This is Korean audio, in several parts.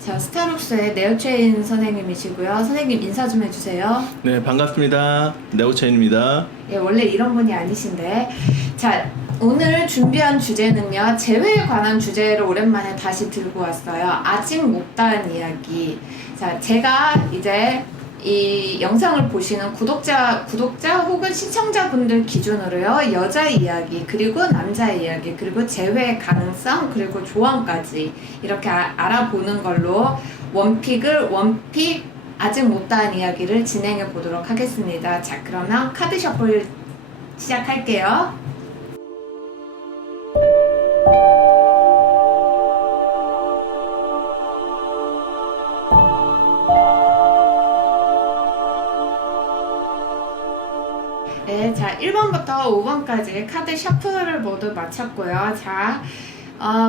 자, 스타룩스의 네오체인 선생님이시고요. 선생님 인사 좀 해주세요. 네, 반갑습니다. 네오체인입니다. 예, 원래 이런 분이 아니신데. 자, 오늘 준비한 주제는요, 재회에 관한 주제를 오랜만에 다시 들고 왔어요. 아직 못다한 이야기. 자, 제가 이제 이 영상을 보시는 구독자 혹은 시청자분들 기준으로요, 여자 이야기, 그리고 남자 이야기, 그리고 재회 가능성, 그리고 조언까지 이렇게 알아보는 걸로 원픽 아직 못다한 이야기를 진행해 보도록 하겠습니다. 자, 그러면 카드 셔플 시작할게요. 네, 자, 1번부터 5번까지 카드 셔플을 모두 마쳤고요. 자,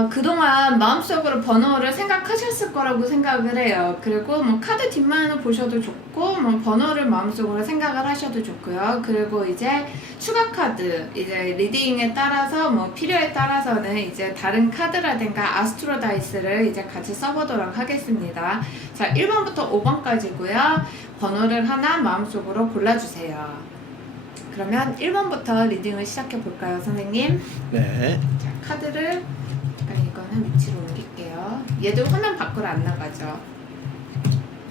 그동안 마음속으로 번호를 생각하셨을 거라고 생각을 해요. 그리고 뭐 카드 뒷면을 보셔도 좋고, 뭐 번호를 마음속으로 생각을 하셔도 좋고요. 그리고 이제 추가 카드, 이제 리딩에 따라서 뭐 필요에 따라서는 이제 다른 카드라든가 아스트로 다이스를 이제 같이 써보도록 하겠습니다. 자, 1번부터 5번까지고요. 번호를 하나 마음속으로 골라주세요. 그러면 1번부터 리딩을 시작해 볼까요, 선생님? 네. 자, 카드를 잠깐 이거는 위치로 옮길게요. 얘도 화면 밖으로 안 나가죠?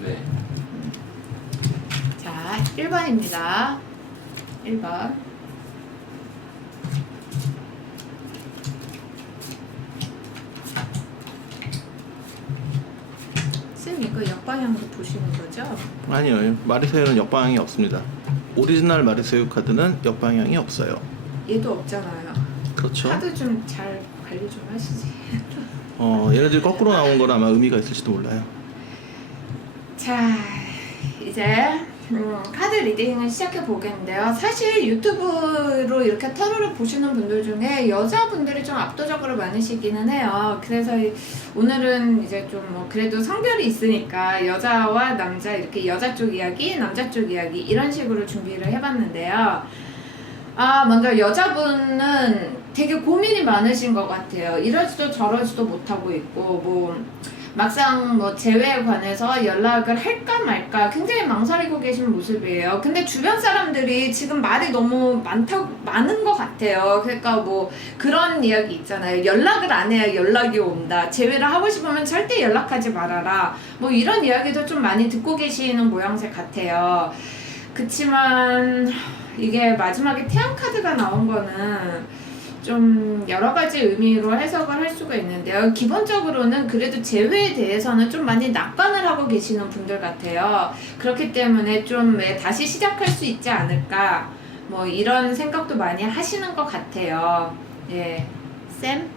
네. 자, 1번입니다. 1번. 쌤, 이거 역방향으로 보시는 거죠? 아니요, 마리세유는 역방향이 없습니다. 오리지널 마리세유 카드는 역방향이 없어요. 얘도 없잖아요. 그렇죠. 카드 좀 잘 관리 좀 하시지. 얘네들이 거꾸로 나온 건 아마 의미가 있을지도 몰라요. 자, 이제 카드 리딩을 시작해 보겠는데요. 사실 유튜브로 이렇게 타로를 보시는 분들 중에 여자분들이 좀 압도적으로 많으시기는 해요. 그래서 오늘은 이제 좀 뭐 그래도 성별이 있으니까 여자와 남자, 이렇게 여자 쪽 이야기, 남자 쪽 이야기 이런 식으로 준비를 해봤는데요. 먼저 여자분은 되게 고민이 많으신 것 같아요. 이러지도 저러지도 못하고 있고, 뭐 막상 뭐 재회에 관해서 연락을 할까 말까 굉장히 망설이고 계신 모습이에요. 근데 주변 사람들이 지금 말이 너무 많은 것 같아요. 그러니까 뭐 그런 이야기 있잖아요. 연락을 안 해야 연락이 온다. 재회를 하고 싶으면 절대 연락하지 말아라. 뭐 이런 이야기도 좀 많이 듣고 계시는 모양새 같아요. 그치만 이게 마지막에 태양 카드가 나온 거는 좀 여러 가지 의미로 해석을 할 수가 있는데요. 기본적으로는 그래도 재회에 대해서는 좀 많이 낙관을 하고 계시는 분들 같아요. 그렇기 때문에 좀 다시 시작할 수 있지 않을까, 뭐 이런 생각도 많이 하시는 것 같아요. 예, 쌤?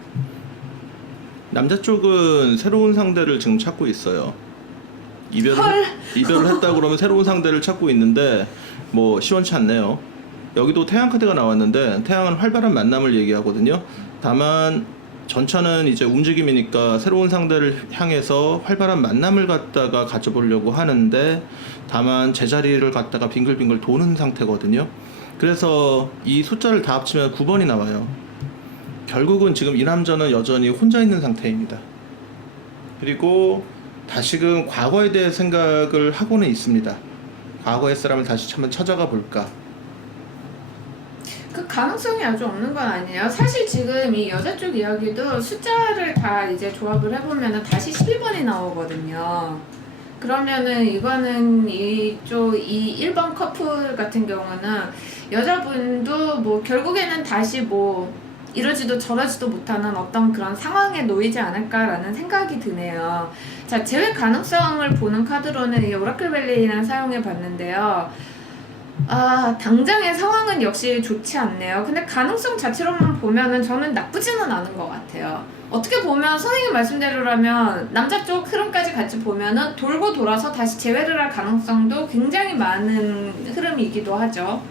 남자 쪽은 새로운 상대를 지금 찾고 있어요. 이별을 했다 그러면 새로운 상대를 찾고 있는데 뭐 시원치 않네요. 여기도 태양 카드가 나왔는데 태양은 활발한 만남을 얘기하거든요. 다만 전차는 이제 움직임이니까 새로운 상대를 향해서 활발한 만남을 갖다가 가져보려고 하는데, 다만 제자리를 갖다가 빙글빙글 도는 상태거든요. 그래서 이 숫자를 다 합치면 9번이 나와요. 결국은 지금 이 남자는 여전히 혼자 있는 상태입니다. 그리고 다시금 과거에 대해 생각을 하고는 있습니다. 과거의 사람을 다시 한번 찾아가 볼까. 그 가능성이 아주 없는 건 아니에요. 사실 지금 이 여자 쪽 이야기도 숫자를 다 이제 조합을 해보면은 다시 12번이 나오거든요. 그러면은 이거는 이 1번 커플 같은 경우는 여자분도 뭐 결국에는 다시 뭐 이러지도 저러지도 못하는 어떤 그런 상황에 놓이지 않을까라는 생각이 드네요. 자, 재회 가능성을 보는 카드로는 이 오라클 밸리를 사용해 봤는데요. 당장의 상황은 역시 좋지 않네요. 근데 가능성 자체로만 보면은 저는 나쁘지는 않은 것 같아요. 어떻게 보면 선생님 말씀대로라면 남자 쪽 흐름까지 같이 보면은 돌고 돌아서 다시 재회를 할 가능성도 굉장히 많은 흐름이기도 하죠.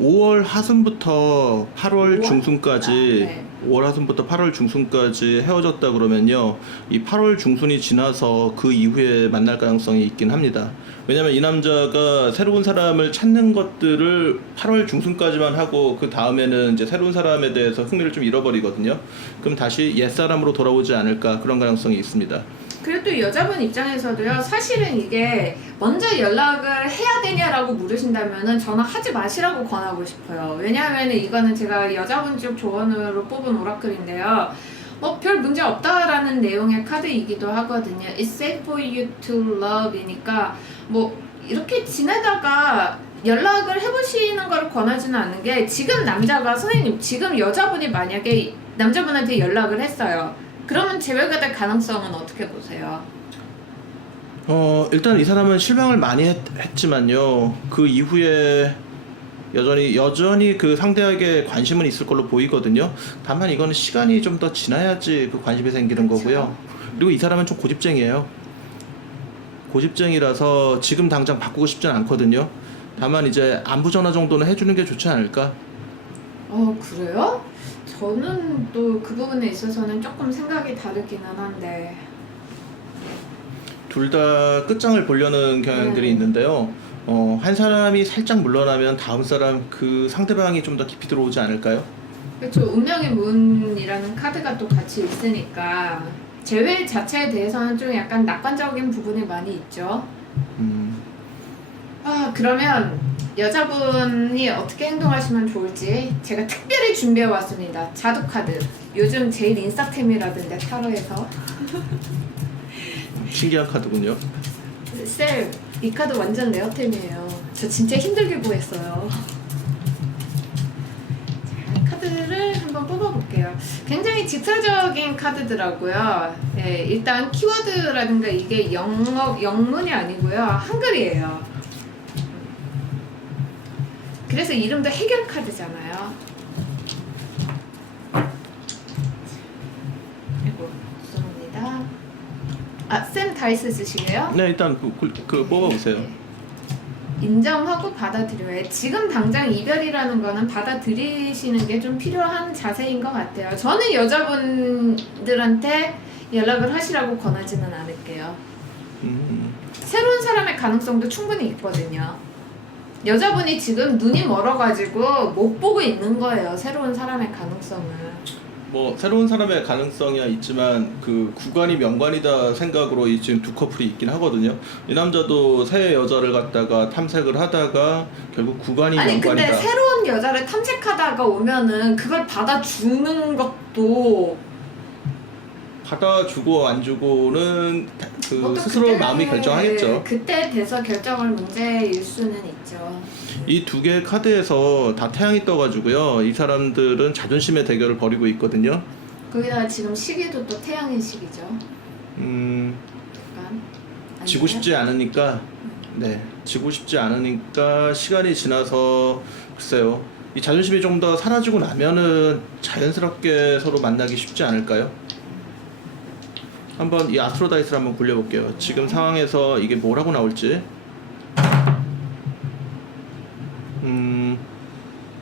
5월 하순부터 8월 5월? 중순까지 아, 네. 5월 하순부터 8월 중순까지 헤어졌다 그러면요, 이 8월 중순이 지나서 그 이후에 만날 가능성이 있긴 합니다. 왜냐면 이 남자가 새로운 사람을 찾는 것들을 8월 중순까지만 하고 그 다음에는 이제 새로운 사람에 대해서 흥미를 좀 잃어버리거든요. 그럼 다시 옛사람으로 돌아오지 않을까, 그런 가능성이 있습니다. 그리고 또 여자분 입장에서도요, 사실은 이게 먼저 연락을 해야 되냐라고 물으신다면은 저는 하지 마시라고 권하고 싶어요. 왜냐하면 이거는 제가 여자분 쪽 조언으로 뽑은 오라클인데요. 별 문제 없다라는 내용의 카드이기도 하거든요. It's safe for you to love이니까 이렇게 지내다가 연락을 해보시는 걸 권하지는 않는 게, 지금 남자가, 선생님 지금 여자분이 만약에 남자분한테 연락을 했어요. 그러면 재회가 될 가능성은 어떻게 보세요? 일단 이 사람은 실망을 많이 했지만요, 그 이후에 여전히 그 상대에게 관심은 있을 걸로 보이거든요. 다만 이거는 시간이 좀 더 지나야지 그 관심이 생기는 그쵸. 거고요. 그리고 이 사람은 좀 고집쟁이에요. 고집쟁이라서 지금 당장 바꾸고 싶진 않거든요. 다만 이제 안부 전화 정도는 해주는 게 좋지 않을까? 그래요? 저는 또 그 부분에 있어서는 조금 생각이 다르기는 한데. 둘 다 끝장을 보려는 경향들이 네. 있는데요. 한 사람이 살짝 물러나면 다음 사람, 그 상대방이 좀 더 깊이 들어오지 않을까요? 그렇죠. 운명의 문이라는 카드가 또 같이 있으니까 재회 자체에 대해서는 좀 약간 낙관적인 부분이 많이 있죠. 그러면 여자분이 어떻게 행동하시면 좋을지 제가 특별히 준비해 왔습니다. 자두 카드. 요즘 제일 인싸템이라던데 타로에서. 신기한 카드군요. 쌤, 이 카드 완전 레어템이에요. 저 진짜 힘들게 구했어요. 자, 카드를 한번 뽑아볼게요. 굉장히 직설적인 카드더라고요. 네, 일단 키워드라든가 이게 영문이 아니고요, 한글이에요. 그래서 이름도 해결 카드잖아요. 아이고, 죄송합니다. 쌤 다이스 쓰시게요? 네, 일단 그 뽑아보세요. 네. 인정하고 받아들여요. 지금 당장 이별이라는 거는 받아들이시는 게 좀 필요한 자세인 것 같아요. 저는 여자분들한테 연락을 하시라고 권하지는 않을게요. 새로운 사람의 가능성도 충분히 있거든요. 여자분이 지금 눈이 멀어가지고 못 보고 있는 거예요. 새로운 사람의 가능성을. 새로운 사람의 가능성이야 있지만 그 구관이 명관이다 생각으로 지금 두 커플이 있긴 하거든요. 이 남자도 새 여자를 갖다가 탐색을 하다가 결국 구관이 아니 명관이다. 근데 새로운 여자를 탐색하다가 오면은 그걸 받아주는 것도 받아주고 안 주고는 그 또 스스로 그때- 마음이 결정하겠죠. 그때 돼서 결정할 문제일 수는 있죠. 이 두 개의 카드에서 다 태양이 떠가지고요, 이 사람들은 자존심의 대결을 벌이고 있거든요. 거기다가 지금 시기도 또 태양의 시기죠. 약간 지고 아니에요? 싶지 않으니까, 지고 싶지 않으니까 시간이 지나서, 글쎄요, 이 자존심이 좀 더 사라지고 나면은 자연스럽게 서로 만나기 쉽지 않을까요? 한번 이 아스트로 다이스를 한번 굴려볼게요. 지금 상황에서 이게 뭐라고 나올지.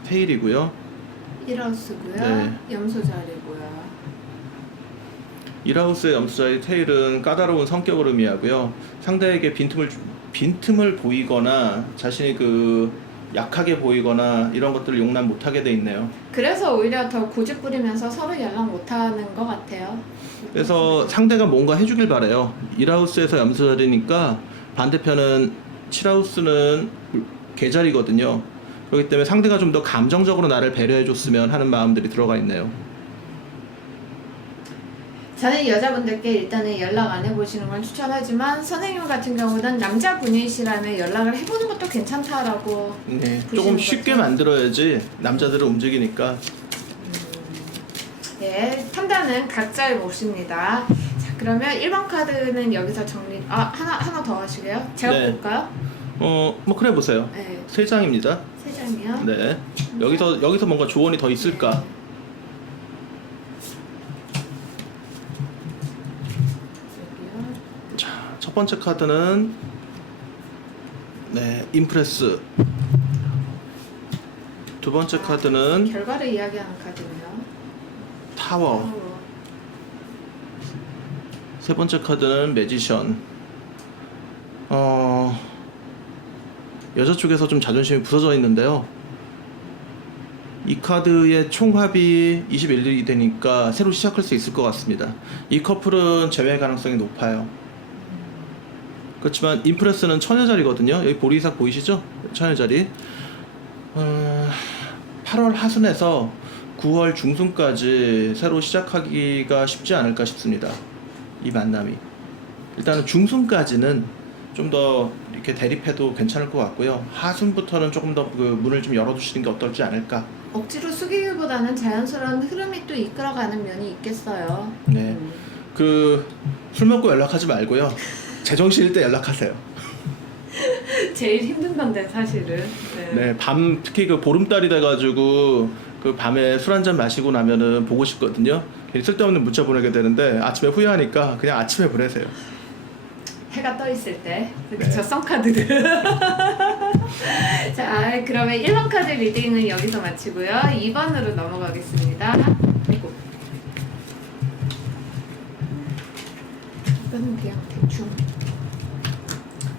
테일이고요. 1하우스고요. 네. 염소 자리고요. 1하우스의 염소자의 테일은 까다로운 성격을 의미하고요. 상대에게 빈틈을 보이거나 자신이 약하게 보이거나 이런 것들을 용납 못하게 돼 있네요. 그래서 오히려 더 고집 부리면서 서로 연락 못하는 것 같아요. 그래서 상대가 뭔가 해주길 바래요. 1하우스에서 염소자리니까 반대편은 7하우스는 개자리거든요. 그렇기 때문에 상대가 좀 더 감정적으로 나를 배려해줬으면 하는 마음들이 들어가 있네요. 저는 여자분들께 일단은 연락 안 해보시는 걸 추천하지만, 선생님 같은 경우는 남자분이시라면 연락을 해보는 것도 괜찮다라고. 네, 보시는 조금 쉽게 거죠? 만들어야지 남자들은 움직이니까. 네, 판단은 각자의 몫입니다. 자, 그러면 1번 카드는 여기서 정리. 하나 더 하시게요? 제가 네. 볼까요? 그래 보세요. 네, 3장입니다. 3장이요. 네. 여기서 뭔가 조언이 더 있을까? 여기요. 자, 첫 번째 카드는 임프레스. 두 번째 카드는 결과를 이야기하는 카드네요. 타워. 세 번째 카드는 매지션. 여자 쪽에서 좀 자존심이 부서져 있는데요. 이 카드의 총합이 21이 되니까 새로 시작할 수 있을 것 같습니다. 이 커플은 재회 가능성이 높아요. 그렇지만 인프레스는 처녀자리거든요. 여기 보리삭 보이시죠? 처녀자리. 8월 하순에서 9월 중순까지 새로 시작하기가 쉽지 않을까 싶습니다. 이 만남이. 일단은 중순까지는 좀 더 이렇게 대립해도 괜찮을 것 같고요. 하순부터는 조금 더 그 문을 좀 열어두시는 게 어떨지 않을까. 억지로 숙이기보다는 자연스러운 흐름이 또 이끌어가는 면이 있겠어요. 네. 그 술 먹고 연락하지 말고요. 제정신일 때 연락하세요. 제일 힘든 건데 사실은. 네, 밤 특히 그 보름달이 돼가지고 그 밤에 술 한잔 마시고 나면은 보고 싶거든요. 괜히 쓸데없는 문자 보내게 되는데 아침에 후회하니까 그냥 아침에 보내세요. 해가 떠 있을 때. 네. 그쵸, 썸카드들. 자, 그러면 1번 카드 리딩은 여기서 마치고요. 2번으로 넘어가겠습니다. 아이고. 이거는 그냥 대충.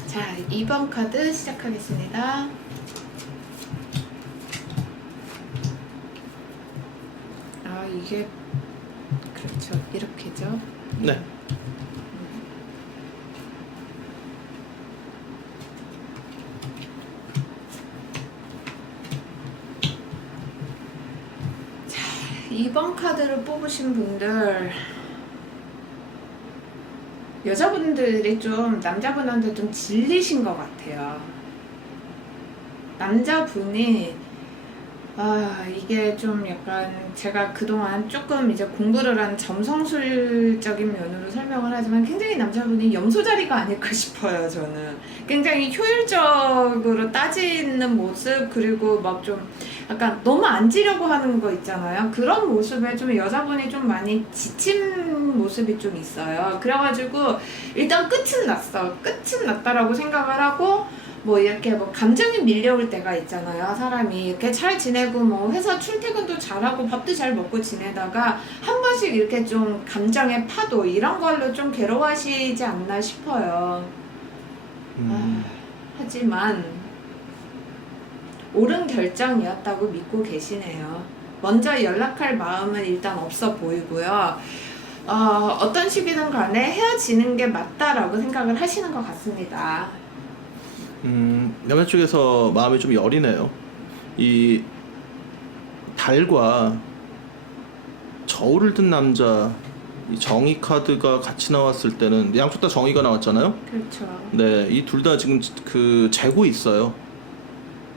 자, 2번 카드 시작하겠습니다. 아, 이게 그렇죠. 이렇게죠. 네. 자, 2번 카드를 뽑으신 분들, 여자분들이 좀 남자분한테 좀 질리신 것 같아요. 남자분이 이게 좀 약간 제가 그동안 조금 이제 공부를 한 점성술적인 면으로 설명을 하지만 굉장히 남자분이 염소자리가 아닐까 싶어요. 저는 굉장히 효율적으로 따지는 모습, 그리고 막 좀 약간 너무 앉으려고 하는 거 있잖아요. 그런 모습에 좀 여자분이 좀 많이 지친 모습이 좀 있어요. 그래가지고 일단 끝은 났어. 끝은 났다라고 생각을 하고 뭐 이렇게 뭐 감정이 밀려올 때가 있잖아요. 사람이 이렇게 잘 지내고 뭐 회사 출퇴근도 잘하고 밥도 잘 먹고 지내다가 한 번씩 이렇게 좀 감정의 파도 이런 걸로 좀 괴로워하시지 않나 싶어요. 하지만 옳은 결정이었다고 믿고 계시네요. 먼저 연락할 마음은 일단 없어 보이고요. 어떤 식이든 간에 헤어지는 게 맞다라고 생각을 하시는 것 같습니다. 남자 쪽에서 마음이 좀 여리네요. 이 달과 저울을 든 남자, 이 정의 카드가 같이 나왔을 때는 양쪽 다 정의가 나왔잖아요. 그렇죠. 네, 이 둘 다 지금 그 재고 있어요.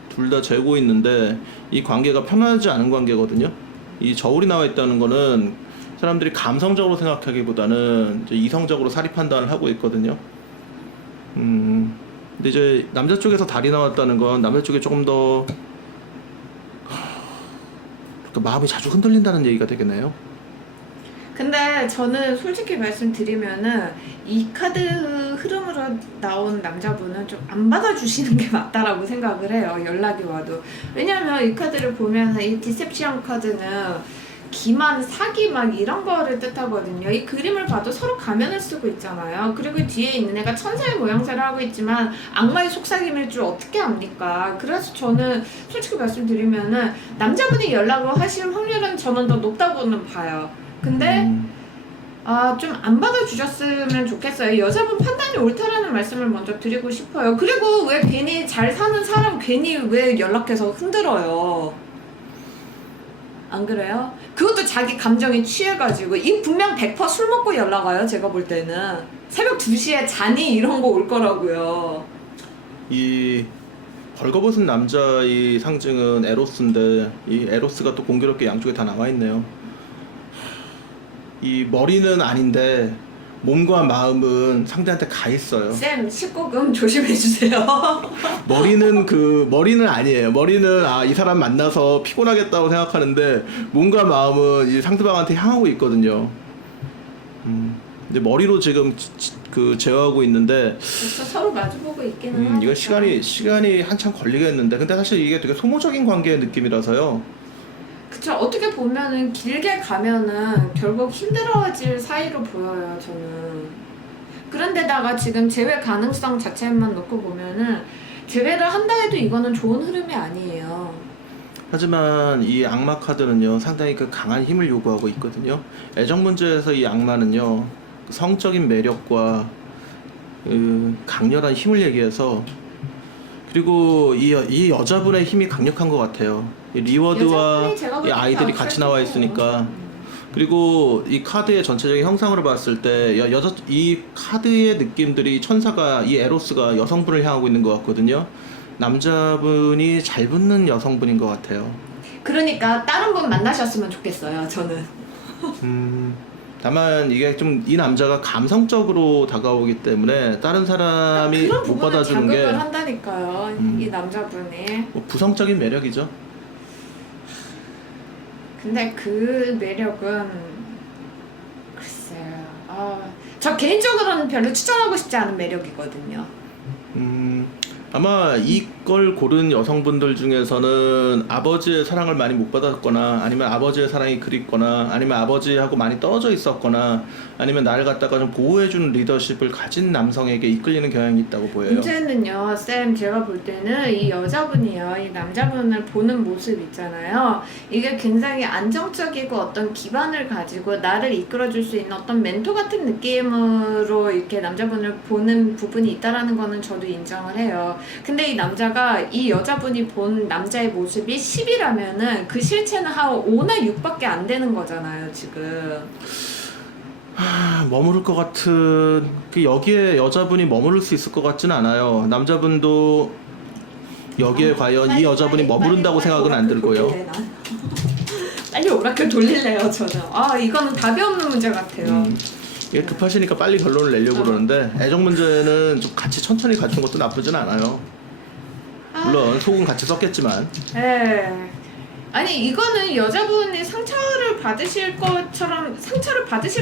둘 다 재고 있는데 이 관계가 편하지 않은 관계거든요. 이 저울이 나와 있다는 거는 사람들이 감성적으로 생각하기보다는 이제 이성적으로 사리 판단을 하고 있거든요. 근데 이제 남자 쪽에서 달이 나왔다는 건 남자 쪽에 조금 더 마음이 자주 흔들린다는 얘기가 되겠네요. 근데 저는 솔직히 말씀드리면은 이 카드 흐름으로 나온 남자분은 좀 안 받아주시는 게 맞다라고 생각을 해요. 연락이 와도. 왜냐면 이 카드를 보면 이 디셉션 카드는 기만, 사기 막 이런 거를 뜻하거든요. 이 그림을 봐도 서로 가면을 쓰고 있잖아요. 그리고 뒤에 있는 애가 천사의 모양새를 하고 있지만 악마의 속삭임일 줄 어떻게 압니까? 그래서 저는 솔직히 말씀드리면은 남자분이 연락을 하실 확률은 저는 더 높다고는 봐요. 근데 좀 안 받아주셨으면 좋겠어요. 여자분 판단이 옳다라는 말씀을 먼저 드리고 싶어요. 그리고 왜 괜히 잘 사는 사람 괜히 왜 연락해서 흔들어요? 안 그래요? 그것도 자기 감정에 취해가지고 이 분명 100%술 먹고 연락 와요. 제가 볼 때는 새벽 2시에 자니 이런 거 올 거라고요. 이 벌거벗은 남자의 상징은 에로스인데 이 에로스가 또 공교롭게 양쪽에 다 나와 있네요. 이 머리는 아닌데 몸과 마음은 상대한테 가 있어요. 쌤 19금 조심해주세요. 머리는 아니에요. 머리는 이 사람 만나서 피곤하겠다고 생각하는데 몸과 마음은 이 상대방한테 향하고 있거든요. 근데 머리로 지금 그 제어하고 있는데 그래서 서로 마주보고 있기는 하죠. 이건 시간이 한참 걸리겠는데 근데 사실 이게 되게 소모적인 관계의 느낌이라서요. 그쵸. 어떻게 보면은 길게 가면은 결국 힘들어질 사이로 보여요, 저는. 그런데다가 지금 재회 가능성 자체만 놓고 보면은 재회를 한다 해도 이거는 좋은 흐름이 아니에요. 하지만 이 악마 카드는요 상당히 그 강한 힘을 요구하고 있거든요. 애정 문제에서 이 악마는요 성적인 매력과 그 강렬한 힘을 얘기해서 그리고 이 여자분의 힘이 강력한 것 같아요. 이 리워드와 여자분이 제가 볼 이 때는 아이들이 안 같이 나와 그래도 있으니까 그리고 이 카드의 전체적인 형상으로 봤을 때 이 카드의 느낌들이 천사가 이 에로스가 여성분을 향하고 있는 것 같거든요. 남자분이 잘 붙는 여성분인 것 같아요. 그러니까 다른 분 만나셨으면 좋겠어요, 저는. 다만 이게 좀 이 남자가 감성적으로 다가오기 때문에 다른 사람이 그런 못 부분을 받아주는 게 자극을 한다니까요, 이 남자분이. 뭐 부성적인 매력이죠. 근데 그 매력은 글쎄요. 저 개인적으로는 별로 추천하고 싶지 않은 매력이거든요. 아마 이걸 고른 여성분들 중에서는 아버지의 사랑을 많이 못 받았거나 아니면 아버지의 사랑이 그립거나 아니면 아버지하고 많이 떨어져 있었거나 아니면 나를 갖다가 좀 보호해주는 리더십을 가진 남성에게 이끌리는 경향이 있다고 보여요. 문제는요, 쌤, 제가 볼 때는 이 여자분이요, 이 남자분을 보는 모습 있잖아요. 이게 굉장히 안정적이고 어떤 기반을 가지고 나를 이끌어줄 수 있는 어떤 멘토 같은 느낌으로 이렇게 남자분을 보는 부분이 있다라는 거는 저도 인정을 해요. 근데 이 남자가 이 여자분이 본 남자의 모습이 10이라면은 그 실체는 한 5나 6밖에 안 되는 거잖아요, 지금. 머무를 것 같은 여기에 여자분이 머무를 수 있을 것 같지는 않아요. 남자분도 여기에 과연 이 여자분이 머무른다고 생각은 안 들고요. 빨리 오라클 돌릴래요, 저는. 이거는 답이 없는 문제 같아요. 이게 급하시니까 빨리 결론을 내려고 그러는데 애정 문제는 좀 같이 천천히 가주는 것도 나쁘진 않아요. 물론 속은 같이 썼겠지만. 네. 아니 이거는 여자분이 상처를 받으실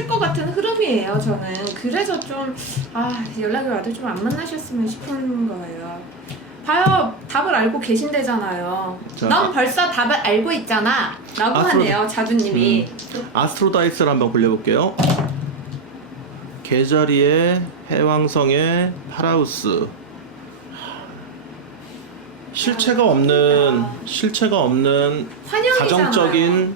것 같은 흐름이에요, 저는. 그래서 좀 연락이 와도 좀 안 만나셨으면 싶은 거예요. 봐요, 답을 알고 계신대잖아요. 자, 넌 벌써 답을 알고 있잖아 라고 하네요, 자주님이. 아스트로 다이스를 한번 굴려볼게요. 계자리의 해왕성의 파라우스. 실체가 없는 환영이잖아요. 가정적인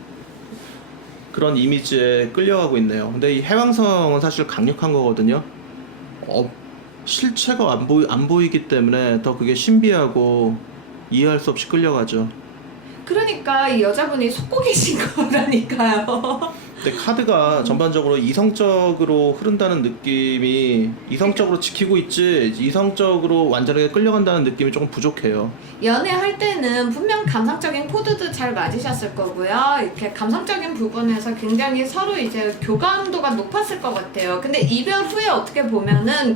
그런 이미지에 끌려가고 있네요. 근데 이 해왕성은 사실 강력한 거거든요. 실체가 안 보이기 때문에 더 그게 신비하고 이해할 수 없이 끌려가죠. 그러니까 이 여자분이 속고 계신 거라니까요. 근데 카드가 전반적으로 이성적으로 흐른다는 느낌이 이성적으로 지키고 있지 이성적으로 완전하게 끌려간다는 느낌이 조금 부족해요. 연애할 때는 분명 감성적인 코드도 잘 맞으셨을 거고요. 이렇게 감성적인 부분에서 굉장히 서로 이제 교감도가 높았을 것 같아요. 근데 이별 후에 어떻게 보면은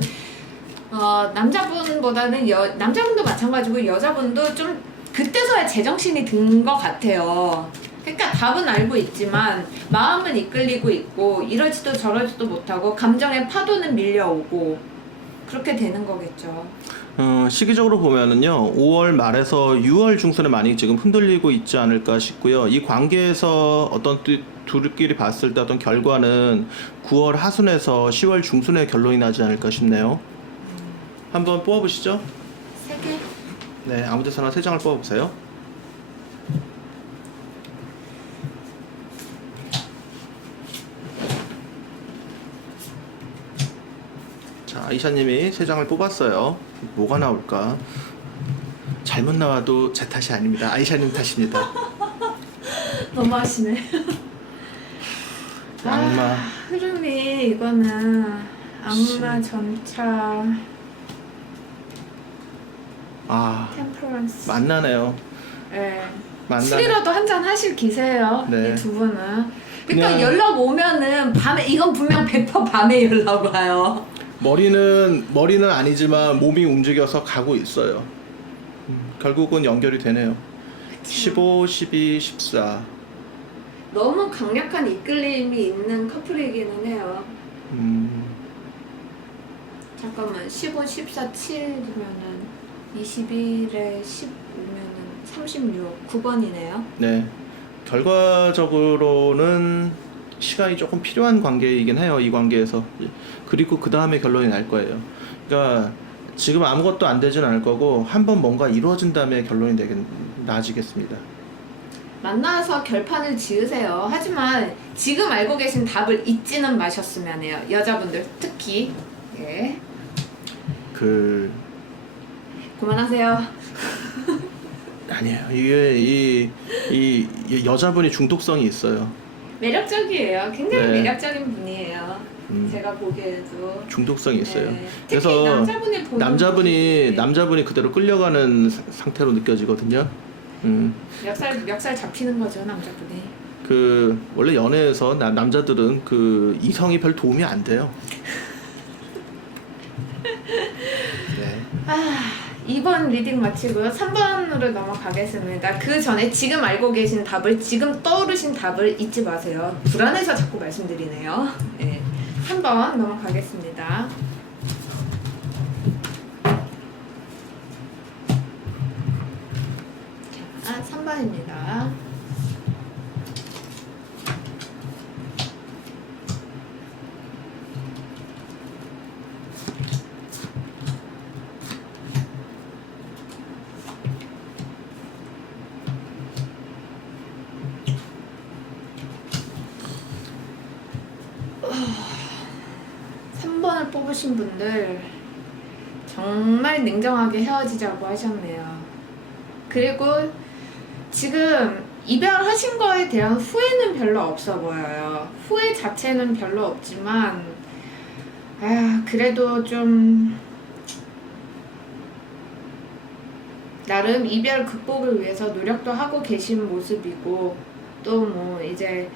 남자분보다는 남자분도 마찬가지고 여자분도 좀 그때서야 제정신이 든 것 같아요. 그러니까 답은 알고 있지만 마음은 이끌리고 있고 이러지도 저러지도 못하고 감정의 파도는 밀려오고 그렇게 되는 거겠죠. 시기적으로 보면은요 5월 말에서 6월 중순에 많이 지금 흔들리고 있지 않을까 싶고요. 이 관계에서 어떤 둘끼리 봤을 때 어떤 결과는 9월 하순에서 10월 중순에 결론이 나지 않을까 싶네요. 한번 뽑아보시죠. 3개? 네, 아무 데서나 3장을 뽑아보세요. 자, 아이샤님이 3장을 뽑았어요. 뭐가 나올까? 잘못 나와도 제 탓이 아닙니다. 아이샤님 탓입니다. 너무하시네. 악마. 흐름이 이거는 악마 전차 템퍼런스. 만나네요. 네. 만나네. 술이라도 한잔 하실 기세예요. 네. 이 두 분은. 그러니까 그냥- 연락 오면은 밤에 이건 분명 100% 밤에 연락 와요. 머리는 아니지만 몸이 움직여서 가고 있어요. 결국은 연결이 되네요. 15, 12, 14. 너무 강력한 이끌림이 있는 커플이기는 해요. 잠깐만 15, 14, 7이면은 21에 15면은 36, 9번이네요. 네. 결과적으로는 시간이 조금 필요한 관계이긴 해요. 이 관계에서. 그리고 그 다음에 결론이 날 거예요. 그러니까 지금 아무것도 안 되진 않을 거고 한번 뭔가 이루어진 다음에 결론이 나아지겠습니다. 만나서 결판을 지으세요. 하지만 지금 알고 계신 답을 잊지는 마셨으면 해요. 여자분들 특히. 예. 그만하세요. 아니에요. 이게 이 여자분이 중독성이 있어요. 매력적이에요. 굉장히 네. 매력적인 분이에요. 제가 보기에도. 중독성이 있어요. 네. 특히 그래서 남자분이 보는 모습이 남자분이 그대로 끌려가는 상태로 느껴지거든요. 멱살 잡히는 거죠, 남자분이. 원래 연애에서 남자들은 이성이 별 도움이 안 돼요. 네. 2번 리딩 마치고요. 3번으로 넘어가겠습니다. 그 전에 지금 알고 계신 답을, 지금 떠오르신 답을 잊지 마세요. 불안해서 자꾸 말씀드리네요. 네. 3번 넘어가겠습니다. 자, 3번입니다. 뽑으신 분들 정말 냉정하게 헤어지자고 하셨네요. 그리고 지금 이별하신 거에 대한 후회는 별로 없어 보여요. 후회 자체는 별로 없지만 그래도 좀 나름 이별 극복을 위해서 노력도 하고 계신 모습이고, 또 뭐 이제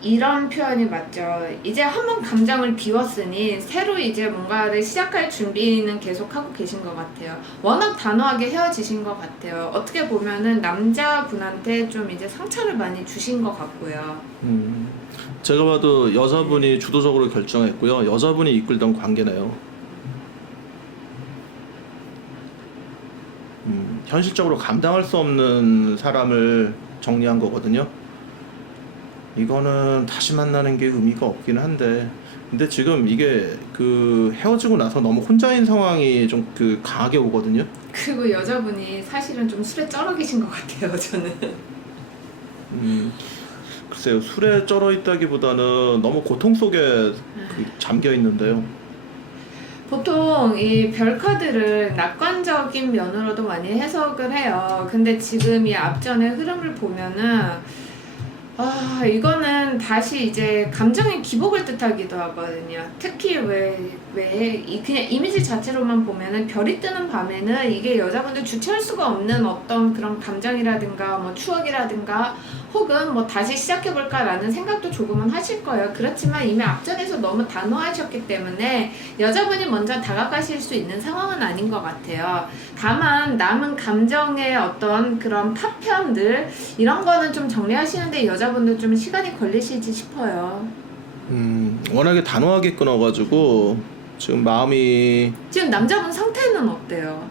이런 표현이 맞죠. 이제 한번 감정을 비웠으니 새로 이제 뭔가를 시작할 준비는 계속하고 계신 것 같아요. 워낙 단호하게 헤어지신 것 같아요. 어떻게 보면은 남자분한테 좀 이제 상처를 많이 주신 것 같고요. 제가 봐도 여자분이 주도적으로 결정했고요. 여자분이 이끌던 관계네요. 현실적으로 감당할 수 없는 사람을 정리한 거거든요. 이거는 다시 만나는 게 의미가 없긴 한데, 근데 지금 이게 헤어지고 나서 너무 혼자인 상황이 좀 강하게 오거든요. 그리고 여자분이 사실은 좀 술에 쩔어 계신 것 같아요, 저는. 글쎄요, 술에 쩔어 있다기보다는 너무 고통 속에 잠겨 있는데요. 보통 이 별카드를 낙관적인 면으로도 많이 해석을 해요. 근데 지금 이 앞전의 흐름을 보면은 이거는 다시 이제 감정의 기복을 뜻하기도 하거든요. 특히 그냥 이미지 자체로만 보면은 별이 뜨는 밤에는 이게 여자분들 주체할 수가 없는 어떤 그런 감정이라든가 뭐 추억이라든가 혹은 뭐 다시 시작해볼까 라는 생각도 조금은 하실 거예요. 그렇지만 이미 앞전에서 너무 단호하셨기 때문에 여자분이 먼저 다가가실 수 있는 상황은 아닌 것 같아요. 다만 남은 감정의 어떤 그런 파편들 이런 거는 좀 정리하시는데 여자분들 좀 시간이 걸리시지 싶어요. 워낙에 단호하게 끊어가지고 지금 마음이. 지금 남자분 상태는 어때요?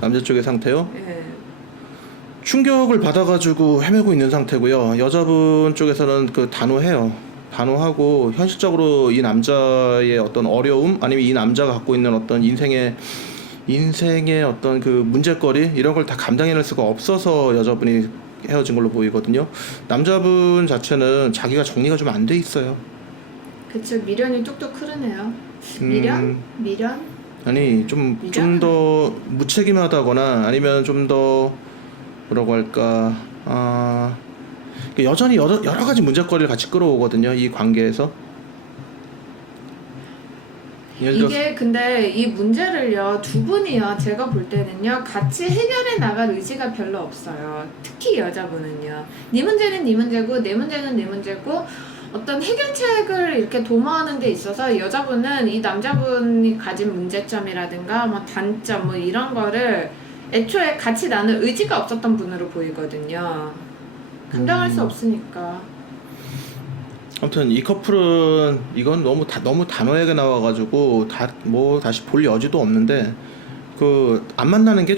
남자 쪽의 상태요? 예. 충격을 받아가지고 헤매고 있는 상태고요. 여자분 쪽에서는 단호해요. 단호하고 현실적으로 이 남자의 어떤 어려움, 아니면 이 남자가 갖고 있는 어떤 인생의 어떤 문제거리 이런 걸 다 감당해낼 수가 없어서 여자분이 헤어진 걸로 보이거든요. 남자분 자체는 자기가 정리가 좀 안 돼 있어요. 그쵸, 미련이 뚝뚝 흐르네요. 미련? 아니 좀 더 무책임하다거나 아니면 좀 더 뭐라고 할까, 여전히 여러 가지 문제거리를 같이 끌어오거든요, 이 관계에서. 이게 근데 이 문제를요, 두 분이요, 제가 볼 때는요, 같이 해결해 나갈 의지가 별로 없어요. 특히 여자분은요. 네 문제는 네 문제고 내 문제는 내 문제고, 어떤 해결책을 이렇게 도모하는 데 있어서 여자분은 이 남자분이 가진 문제점이라든가 뭐 단점 뭐 이런 거를 애초에 같이 나눌 의지가 없었던 분으로 보이거든요. 감당할 수 없으니까. 아무튼 이 커플은 이건 너무 단호하게 나와가지고 다시 볼 여지도 없는데 그 안 만나는 게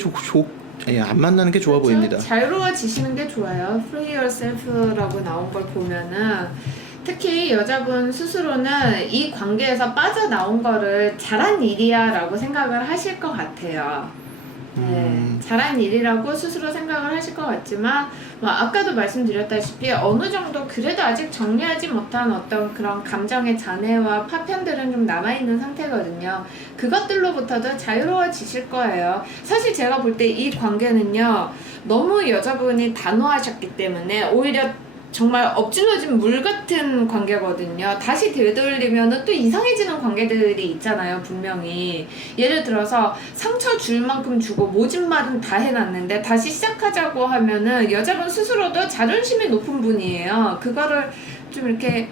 안 만나는 게 좋아 보입니다. 자유로워지시는 게 좋아요. Free yourself라고 나온 걸 보면은 특히 여자분 스스로는 이 관계에서 빠져나온 거를 잘한 일이야라고 생각을 하실 것 같아요. 네, 잘한 일이라고 스스로 생각을 하실 것 같지만 아까도 말씀드렸다시피 어느 정도 그래도 아직 정리하지 못한 어떤 그런 감정의 잔해와 파편들은 좀 남아있는 상태거든요. 그것들로부터도 자유로워지실 거예요. 사실 제가 볼 때 이 관계는요, 너무 여자분이 단호하셨기 때문에 오히려 정말 엎질러진 물 같은 관계거든요. 다시 되돌리면은 또 이상해지는 관계들이 있잖아요, 분명히. 예를 들어서 상처 줄 만큼 주고 모진 말은 다 해놨는데 다시 시작하자고 하면은 여자분 스스로도 자존심이 높은 분이에요. 그거를 좀 이렇게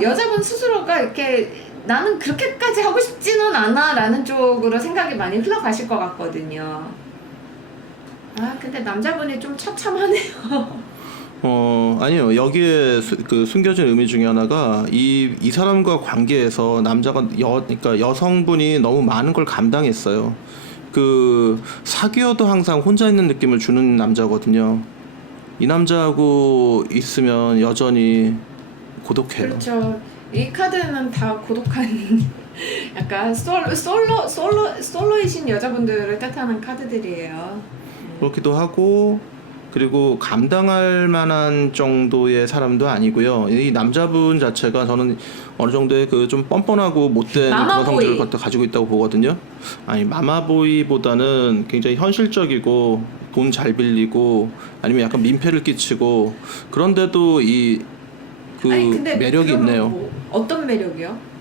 여자분 스스로가 이렇게 나는 그렇게까지 하고 싶지는 않아 라는 쪽으로 생각이 많이 흘러가실 것 같거든요. 근데 남자분이 좀 처참하네요. 아니요. 여기에 숨겨진 의미 중에 하나가 이 사람과 관계에서 남자가 그러니까 여성분이 너무 많은 걸 감당했어요. 사귀어도 항상 혼자 있는 느낌을 주는 남자거든요. 이 남자하고 있으면 여전히 고독해요. 그렇죠. 이 카드는 다 고독한 약간 솔로이신 여자분들을 뜻하는 카드들이에요. 그렇기도 하고, 그리고 감당할 만한 정도의 사람도 아니고요. 이 남자분 자체가 저는 어느 정도의 좀 뻔뻔하고 못된 그런 성질을 가지고 있다고 보거든요. 아니, 마마보이보다는 굉장히 현실적이고 돈 잘 빌리고 아니면 약간 민폐를 끼치고, 그런데도 근데 매력이 있네요. 어떤 매력이요?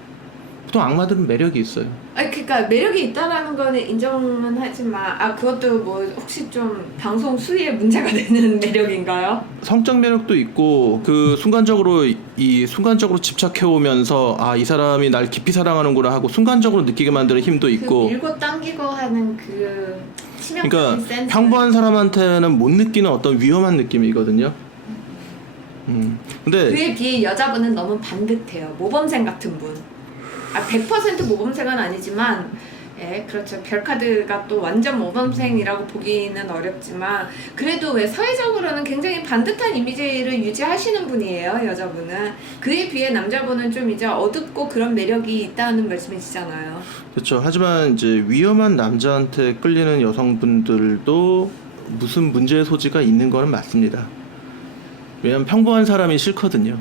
보통 악마들은 매력이 있어요. 그러니까 매력이 있다라는 거는 인정은 하지만 그것도 혹시 좀 방송 수위에 문제가 되는 매력인가요? 성적 매력도 있고 순간적으로 집착해 오면서 이 사람이 날 깊이 사랑하는구나 하고 순간적으로 느끼게 만드는 힘도 있고. 밀고 당기고 하는 치명적인 그러니까 센스. 평범한 사람한테는 못 느끼는 어떤 위험한 느낌이거든요. 근데 그에 비해 여자분은 너무 반듯해요. 모범생 같은 분. 100% 모범생은 아니지만, 그렇죠. 별카드가 또 완전 모범생이라고 보기는 어렵지만, 그래도 왜 사회적으로는 굉장히 반듯한 이미지를 유지하시는 분이에요, 여자분은. 그에 비해 남자분은 좀 이제 어둡고 그런 매력이 있다는 말씀이시잖아요. 그렇죠. 하지만 이제 위험한 남자한테 끌리는 여성분들도 무슨 문제의 소지가 있는 거는 맞습니다. 왜냐면 평범한 사람이 싫거든요.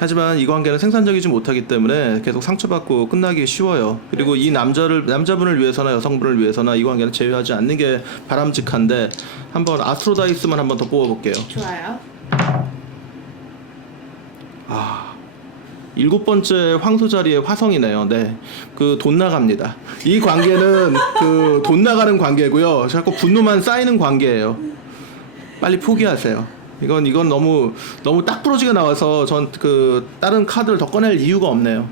하지만 이 관계는 생산적이지 못하기 때문에 계속 상처받고 끝나기 쉬워요. 그리고 이 남자분을 위해서나 여성분을 위해서나 이 관계는 제외하지 않는 게 바람직한데, 한번 아스트로다이스만 한번 더 뽑아볼게요. 좋아요. 7번째 황소 자리에 화성이네요. 네, 돈 나갑니다. 이 관계는 돈 나가는 관계고요. 자꾸 분노만 쌓이는 관계예요. 빨리 포기하세요. 이건 너무 딱 부러지게 나와서 전 다른 카드를 더 꺼낼 이유가 없네요.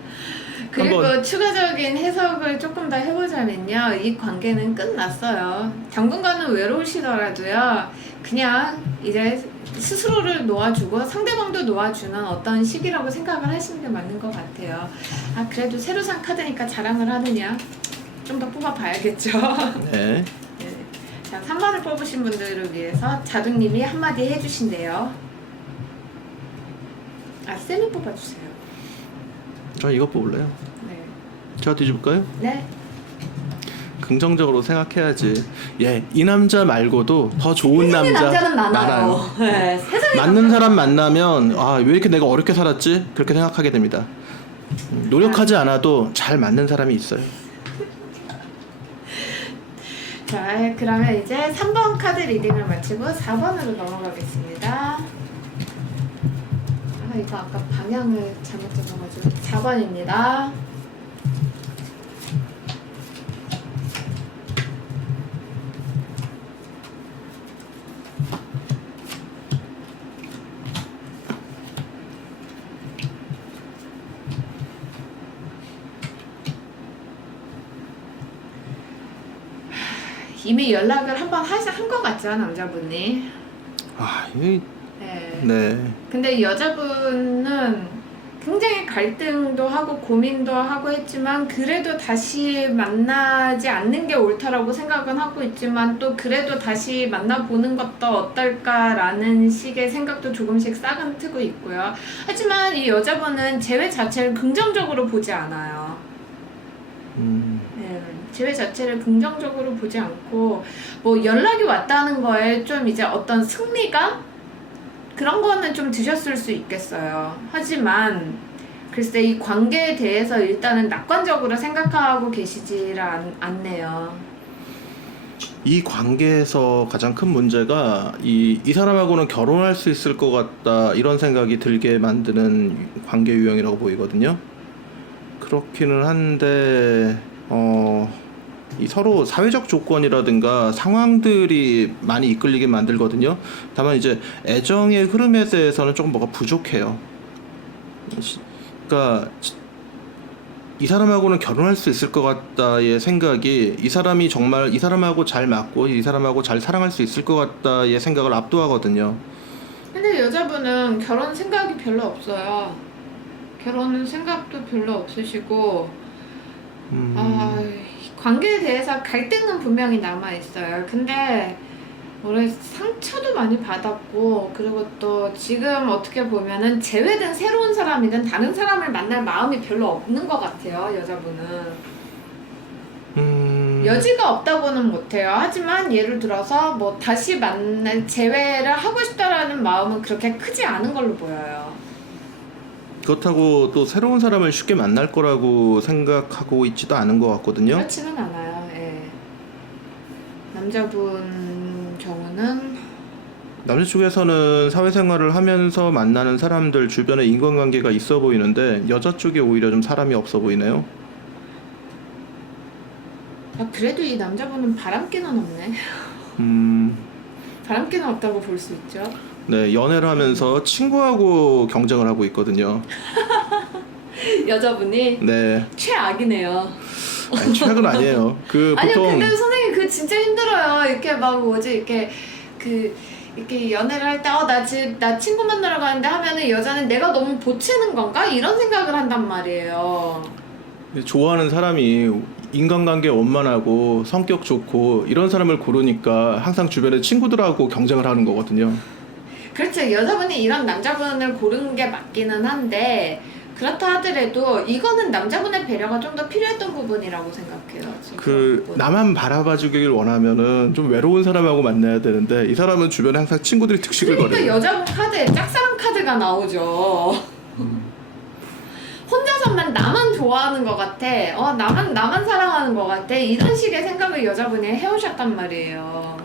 그리고 추가적인 해석을 조금 더 해보자면요, 이 관계는 끝났어요. 당분간은 외로우시더라도요, 그냥 이제 스스로를 놓아주고 상대방도 놓아주는 어떤 시기라고 생각을 하시는 게 맞는 것 같아요. 그래도 새로 산 카드니까 자랑을 하느냐, 좀 더 뽑아봐야겠죠. 네. 자, 3번을 뽑으신 분들을 위해서 자두님이 한마디 해주신대요. 쌤이 뽑아주세요. 저 이거 뽑을래요. 네. 제가 뒤집을까요? 네. 긍정적으로 생각해야지. 이 남자 말고도 더 좋은 남자는 많아요. 네, 세상에 맞는 사람 만나면 왜 이렇게 내가 어렵게 살았지? 그렇게 생각하게 됩니다. 노력하지 않아도 잘 맞는 사람이 있어요. 자, 그러면 이제 3번 카드 리딩을 마치고 4번으로 넘어가겠습니다. 이거 아까 방향을 잘못 잡아가지고 4번입니다. 이미 연락을 한번 한 것 같죠, 남자분이. 이 네. 네. 근데 이 여자분은 굉장히 갈등도 하고 고민도 하고 했지만 그래도 다시 만나지 않는 게 옳다라고 생각은 하고 있지만 또 그래도 다시 만나보는 것도 어떨까라는 식의 생각도 조금씩 싹은 트고 있고요. 하지만 이 여자분은 재회 자체를 긍정적으로 보지 않아요. 네, 재회 자체를 긍정적으로 보지 않고 뭐 연락이 왔다는 거에 좀 이제 어떤 승리감? 그런 거는 좀 드셨을 수 있겠어요. 하지만 글쎄 이 관계에 대해서 일단은 낙관적으로 생각하고 계시지를 않네요. 이 관계에서 가장 큰 문제가 이 사람하고는 결혼할 수 있을 것 같다 이런 생각이 들게 만드는 관계 유형이라고 보이거든요. 그렇기는 한데 이 서로 사회적 조건이라든가 상황들이 많이 이끌리게 만들거든요. 다만 이제 애정의 흐름에 대해서는 조금 뭐가 부족해요. 그러니까 이 사람하고는 결혼할 수 있을 것 같다의 생각이 이 사람이 정말 이 사람하고 잘 맞고 이 사람하고 잘 사랑할 수 있을 것 같다의 생각을 압도하거든요. 근데 여자분은 결혼 생각이 별로 없어요. 결혼 생각도 별로 없으시고 관계에 대해서 갈등은 분명히 남아있어요. 근데 올해 상처도 많이 받았고 그리고 또 지금 어떻게 보면은 제외된 새로운 사람이든 다른 사람을 만날 마음이 별로 없는 것 같아요. 여자분은 여지가 없다고는 못해요. 하지만 예를 들어서 뭐 다시 만날 재회를 하고 싶다라는 마음은 그렇게 크지 않은 걸로 보여요. 그렇다고 또 새로운 사람을 쉽게 만날 거라고 생각하고 있지도 않은 것 같거든요. 그렇지는 않아요. 예. 남자분 경우는 남자 쪽에서는 사회생활을 하면서 만나는 사람들 주변에 인간관계가 있어 보이는데 여자 쪽에 오히려 좀 사람이 없어 보이네요. 그래도 이 남자분은 바람기는 없네. 바람기는 없다고 볼 수 있죠. 네, 연애를 하면서 친구하고 경쟁을 하고 있거든요. 여자분이 네, 최악이네요. 아니, 최악은 아니에요. 그 아니요, 보통 근데 선생님 그 진짜 힘들어요. 이렇게 막 뭐지 이렇게 연애를 할 때 나 친구 만나러 가는데 하면은 여자는 내가 너무 보채는 건가 이런 생각을 한단 말이에요. 좋아하는 사람이 인간관계 원만하고 성격 좋고 이런 사람을 고르니까 항상 주변에 친구들하고 경쟁을 하는 거거든요. 그렇죠. 여자분이 이런 남자분을 고르는 게 맞기는 한데 그렇다 하더라도 이거는 남자분의 배려가 좀 더 필요했던 부분이라고 생각해요. 지금 그 나만 바라봐 주길 원하면은 좀 외로운 사람하고 만나야 되는데 이 사람은 주변에 항상 친구들이 득식을 그러니까 거려요. 여자분 카드에 짝사랑 카드가 나오죠. 혼자서만 나만 좋아하는 것 같아. 나만 사랑하는 것 같아. 이런 식의 생각을 여자분이 해오셨단 말이에요.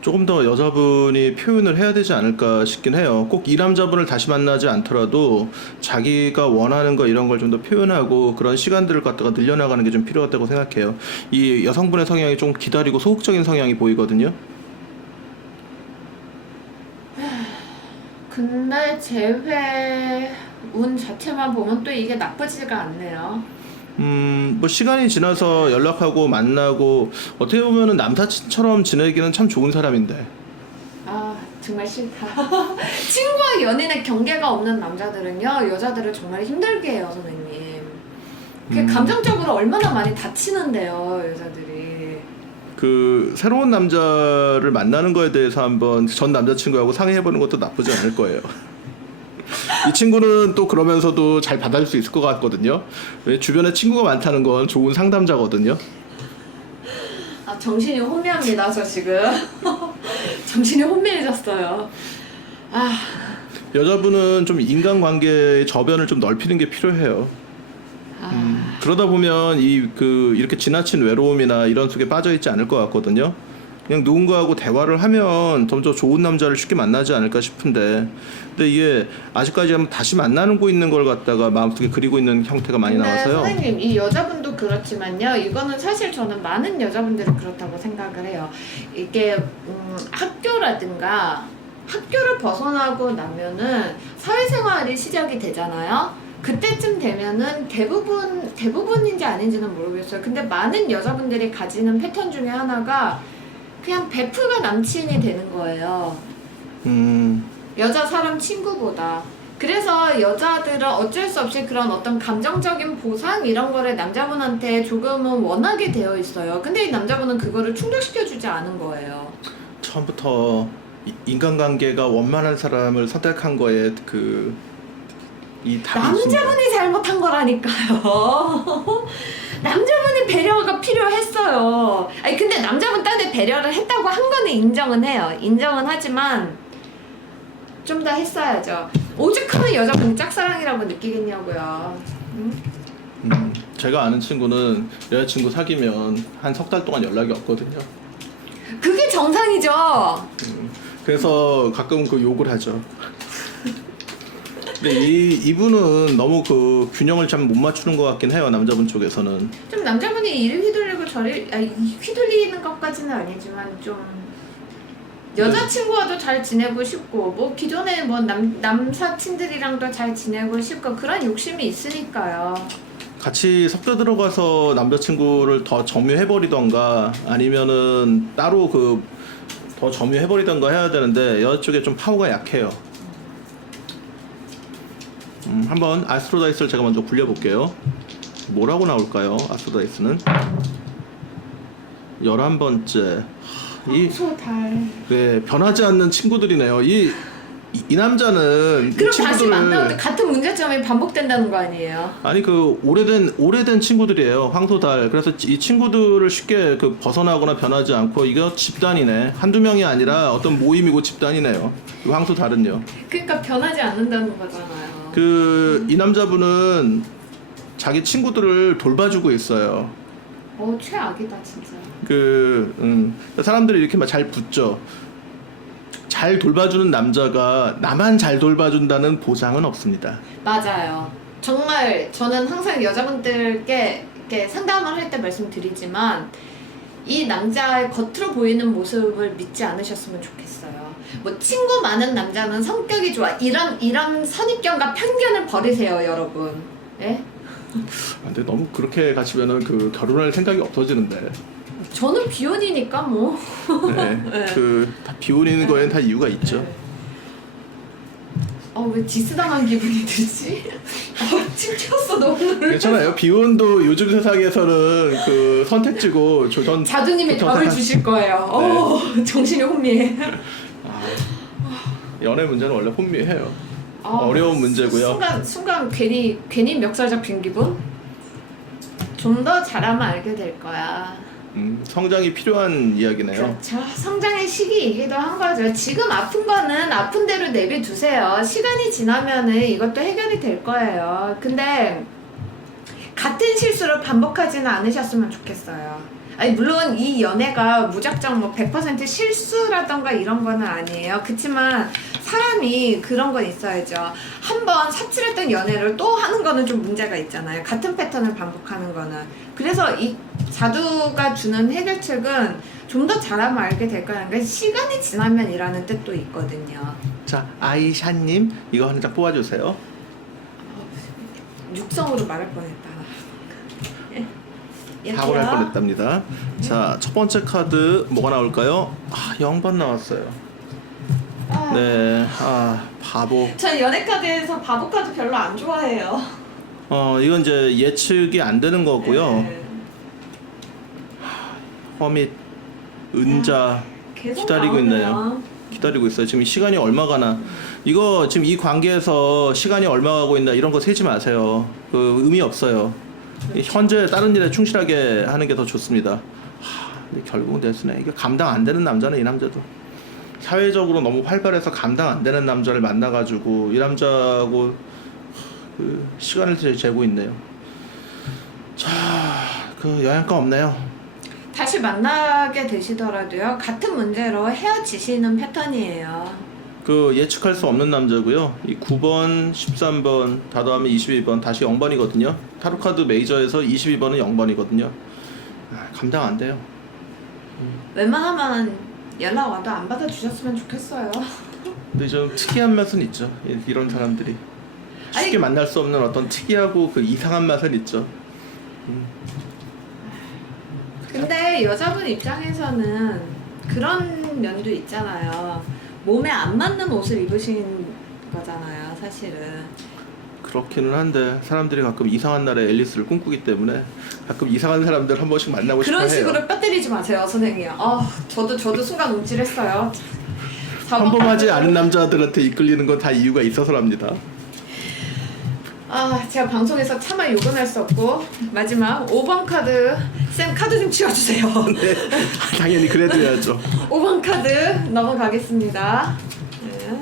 조금 더 여자분이 표현을 해야 되지 않을까 싶긴 해요. 꼭 이 남자분을 다시 만나지 않더라도 자기가 원하는 거 이런 걸 좀 더 표현하고 그런 시간들을 갖다가 늘려나가는 게 좀 필요하다고 생각해요. 이 여성분의 성향이 좀 기다리고 소극적인 성향이 보이거든요. 근데 재회 운 자체만 보면 또 이게 나쁘지가 않네요. 뭐 시간이 지나서 연락하고 만나고 어떻게 보면은 남사친처럼 지내기는 참 좋은 사람인데. 정말 싫다. 친구와 연인의 경계가 없는 남자들은요, 여자들을 정말 힘들게 해요, 선생님. 그 감정적으로 얼마나 많이 다치는데요, 여자들이. 그 새로운 남자를 만나는 거에 대해서 한번 전 남자친구하고 상의해보는 것도 나쁘지 않을 거예요. 이 친구는 또 그러면서도 잘 받아줄 수 있을 것 같거든요. 왜 주변에 친구가 많다는 건 좋은 상담자거든요. 정신이 혼미합니다, 저 지금. 정신이 혼미해졌어요. 여자분은 좀 인간관계의 저변을 좀 넓히는 게 필요해요. 그러다 보면 이렇게 지나친 외로움이나 이런 속에 빠져 있지 않을 것 같거든요. 그냥 누군가하고 대화를 하면 점점 좋은 남자를 쉽게 만나지 않을까 싶은데, 근데 이게 아직까지 다시 만나고 있는 걸 갖다가 마음속에 그리고 있는 형태가 많이 나와서요. 선생님, 이 여자분도 그렇지만요, 이거는 사실 저는 많은 여자분들이 그렇다고 생각을 해요. 이게 학교라든가 학교를 벗어나고 나면은 사회생활이 시작이 되잖아요. 그때쯤 되면은 대부분인지 아닌지는 모르겠어요. 근데 많은 여자분들이 가지는 패턴 중에 하나가 그냥 베프가 남친이 되는 거예요. 여자 사람 친구보다. 그래서 여자들은 어쩔 수 없이 그런 어떤 감정적인 보상 이런 거를 남자분한테 조금은 원하게 되어 있어요. 근데 이 남자분은 그거를 충족시켜주지 않은 거예요. 처음부터 인간관계가 원만한 사람을 선택한 거에 이 답이 있습니다. 남자분이 잘못한 거라니까요. 남자분이 배려가 필요했어요. 아니 근데 남자분 딴에 배려를 했다고 한 거는 인정은 해요. 인정은 하지만 좀 더 했어야죠. 오죽하면 여자분이 짝사랑이라고 느끼겠냐고요. 응? 제가 아는 친구는 여자친구 사귀면 한 석 달 동안 연락이 없거든요. 그게 정상이죠. 그래서 가끔 욕을 하죠. 근데 이분은 너무 균형을 참 못 맞추는 것 같긴 해요. 남자분 쪽에서는. 좀 남자분이 이리 휘둘리고 저리 휘둘리는 것까지는 아니지만 좀 여자친구와도 잘 지내고 싶고 뭐 기존에 뭐 남사친들이랑도 잘 지내고 싶고 그런 욕심이 있으니까요. 같이 섞여 들어가서 남자친구를 더 점유해버리던가 아니면은 따로 더 점유해버리던가 해야 되는데 여자 쪽에 좀 파워가 약해요. 한번 아스트로다이스를 제가 먼저 굴려볼게요. 뭐라고 나올까요? 아스트로다이스는 11번째. 황소달. 네, 변하지 않는 친구들이네요. 이 남자는 그럼 이 다시 만나올 때 같은 문제점이 반복된다는 거 아니에요? 아니 오래된 친구들이에요. 황소달. 그래서 이 친구들을 쉽게 벗어나거나 변하지 않고 이거 집단이네. 한두 명이 아니라 어떤 모임이고 집단이네요. 이 황소달은요. 그러니까 변하지 않는다는 거잖아요. 이 남자분은 자기 친구들을 돌봐주고 있어요. 최악이다 진짜. 사람들이 이렇게 막 잘 붙죠. 잘 돌봐주는 남자가 나만 잘 돌봐준다는 보장은 없습니다. 맞아요. 정말 저는 항상 여자분들께 이렇게 상담을 할 때 말씀드리지만 이 남자의 겉으로 보이는 모습을 믿지 않으셨으면 좋겠어요. 뭐 친구 많은 남자는 성격이 좋아 이런 선입견과 편견을 버리세요, 여러분. 예? 근데 너무 그렇게 가시면은 결혼할 생각이 없어지는데. 저는 비혼이니까 뭐. 네. 네. 다 비혼인 거에는 다 이유가 있죠. 네. 왜 디스당한 기분이 들지? 춤췄어 너무 놀라. 괜찮아요. 비혼도 요즘 세상에서는 선택지고 자주님이 답을 주실 거예요. 네. 정신이 혼미해. 연애 문제는 원래 혼미해요. 어려운 문제고요. 순간 괜히 멱살 잡힌 기분? 좀 더 잘하면 알게 될 거야. 성장이 필요한 이야기네요. 그렇죠. 성장의 시기이기도 한 거죠. 지금 아픈 거는 아픈 대로 내비두세요. 시간이 지나면은 이것도 해결이 될 거예요. 근데 같은 실수를 반복하지는 않으셨으면 좋겠어요. 아니 물론 이 연애가 무작정 100% 실수라던가 이런 거는 아니에요. 그치만 사람이 그런 건 있어야죠. 한번 사칠했던 연애를 또 하는 거는 좀 문제가 있잖아요. 같은 패턴을 반복하는 거는. 그래서 이 자두가 주는 해결책은 좀 더 잘하면 알게 될 거라는 게 시간이 지나면 이라는 뜻도 있거든요. 자, 아이샤님 이거 한 장 뽑아주세요. 육성으로 말할 뻔했다. 사고를 할 뻔했답니다. 자, 첫 번째 카드 뭐가 나올까요? 0번 나왔어요. 네, 바보. 전 연애 카드에서 바보 카드 별로 안 좋아해요. 이건 이제 예측이 안 되는 거고요. 네. 허밋, 은자 계속 기다리고 나오네요. 있네요. 기다리고 있어요. 지금 시간이 얼마 가나. 이거 지금 이 관계에서 시간이 얼마 가고 있나 이런 거 세지 마세요. 의미 없어요. 현재 다른 일에 충실하게 하는 게 더 좋습니다. 근데 결국은 됐으네. 이게 감당 안 되는 남자는 이 남자도. 사회적으로 너무 활발해서 감당 안 되는 남자를 만나가지고 이 남자하고 시간을 재고 있네요. 자, 영양가 없네요. 다시 만나게 되시더라도요. 같은 문제로 헤어지시는 패턴이에요. 예측할 수 없는 남자고요. 이 9번, 13번 다 더하면 22번 다시 0번이거든요. 타로카드 메이저에서 22번은 0번이거든요. 감당 안 돼요. 웬만하면 연락 와도 안 받아주셨으면 좋겠어요. 근데 좀 특이한 맛은 있죠. 이런 사람들이 쉽게 만날 수 없는 어떤 특이하고 이상한 맛은 있죠. 근데 여자분 입장에서는 그런 면도 있잖아요. 몸에 안 맞는 옷을 입으신 거잖아요, 사실은. 그렇기는 한데 사람들이 가끔 이상한 날에 앨리스를 꿈꾸기 때문에 가끔 이상한 사람들 한 번씩 만나고 싶어 해요. 그런 식으로 뼈 때리지 마세요, 선생님. 저도 순간 움찔했어요. 평범하지 않은 남자들한테 이끌리는 건 다 이유가 있어서랍니다. 제가 방송에서 차마 욕은 할 수 없고 마지막 5번 카드. 쌤 카드 좀 치워주세요. 네, 당연히 그래도야죠. 5번 카드 넘어가겠습니다. 네.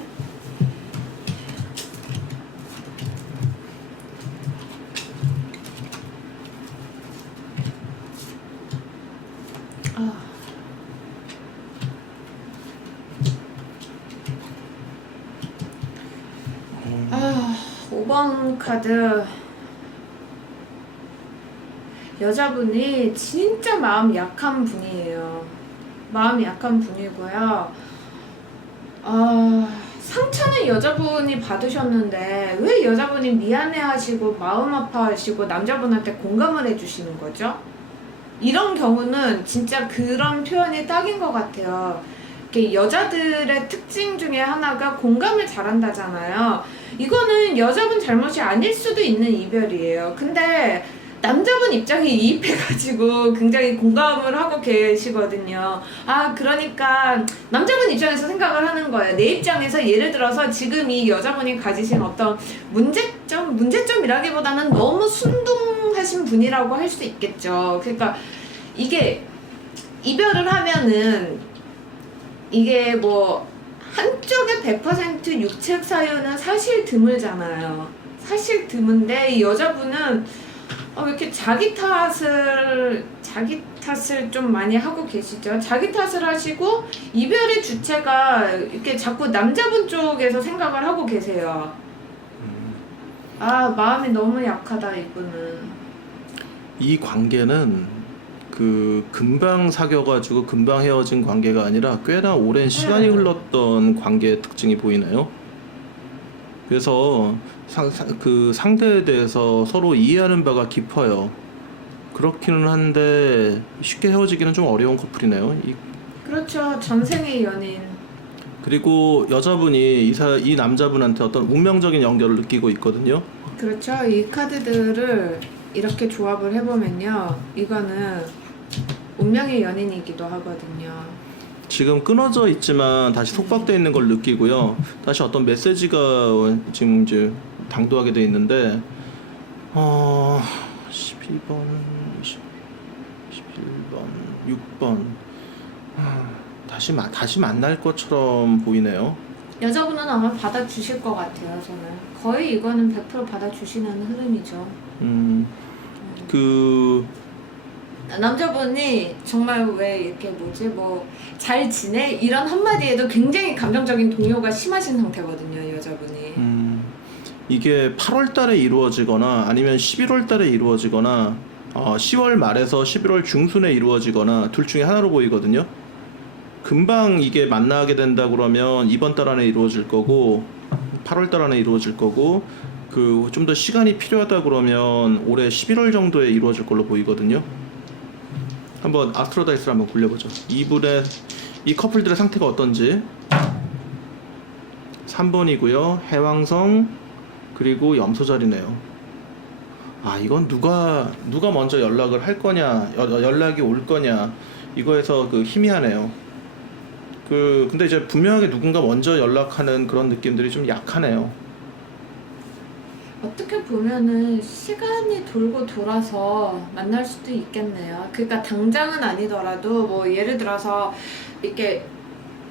아, 5번 카드. 여자분이 진짜 마음 약한 분이에요. 마음 약한 분이고요. 상처는 여자분이 받으셨는데 왜 여자분이 미안해하시고 마음 아파하시고 남자분한테 공감을 해주시는 거죠? 이런 경우는 진짜 그런 표현이 딱인 것 같아요. 이렇게 여자들의 특징 중에 하나가 공감을 잘한다잖아요. 이거는 여자분 잘못이 아닐 수도 있는 이별이에요. 근데 남자분 입장에 이입해가지고 굉장히 공감을 하고 계시거든요. 그러니까 남자분 입장에서 생각을 하는 거예요. 내 입장에서 예를 들어서 지금 이 여자분이 가지신 어떤 문제점이라기보다는 너무 순둥하신 분이라고 할 수 있겠죠. 그러니까 이게 이별을 하면은 이게 뭐 한쪽의 100% 육체 사유는 사실 드물잖아요. 사실 드문데 이 여자분은 왜 이렇게 자기 탓을 좀 많이 하고 계시죠. 자기 탓을 하시고 이별의 주체가 이렇게 자꾸 남자분 쪽에서 생각을 하고 계세요. 마음이 너무 약하다 이분은. 이 관계는 금방 사귀어가지고 금방 헤어진 관계가 아니라 꽤나 오랜 시간이 흘렀던 관계의 특징이 보이네요. 그래서 상대에 대해서 서로 이해하는 바가 깊어요. 그렇기는 한데 쉽게 헤어지기는 좀 어려운 커플이네요. 그렇죠. 전생의 연인. 그리고 여자분이 이 남자분한테 어떤 운명적인 연결을 느끼고 있거든요. 그렇죠. 이 카드들을 이렇게 조합을 해보면요, 이거는 운명의 연인이기도 하거든요. 지금 끊어져 있지만 다시 속박되어 있는 걸 느끼고요. 다시 어떤 메시지가 지금 이제 당도하게 돼 있는데 12번, 11번, 6번 다시 만날 것처럼 보이네요. 여자분은 아마 받아주실 것 같아요. 저는 거의 이거는 100% 받아주시는 흐름이죠. 남자분이 정말 왜 이렇게 잘 지내? 이런 한마디에도 굉장히 감정적인 동요가 심하신 상태거든요, 여자분이. 이게 8월 달에 이루어지거나 아니면 11월 달에 이루어지거나 10월 말에서 11월 중순에 이루어지거나 둘 중에 하나로 보이거든요. 금방 이게 만나게 된다 그러면 이번 달 안에 이루어질 거고 8월 달 안에 이루어질 거고 좀 더 시간이 필요하다 그러면 올해 11월 정도에 이루어질 걸로 보이거든요. 한번 아스트로다이스를 한번 굴려보죠. 이 커플들의 상태가 어떤지. 3번이고요. 해왕성 그리고 염소자리네요. 이건 누가 먼저 연락을 할 거냐, 연락이 올 거냐 이거에서 희미하네요. 근데 이제 분명하게 누군가 먼저 연락하는 그런 느낌들이 좀 약하네요. 어떻게 보면은 시간이 돌고 돌아서 만날 수도 있겠네요. 그러니까 당장은 아니더라도 예를 들어서 이렇게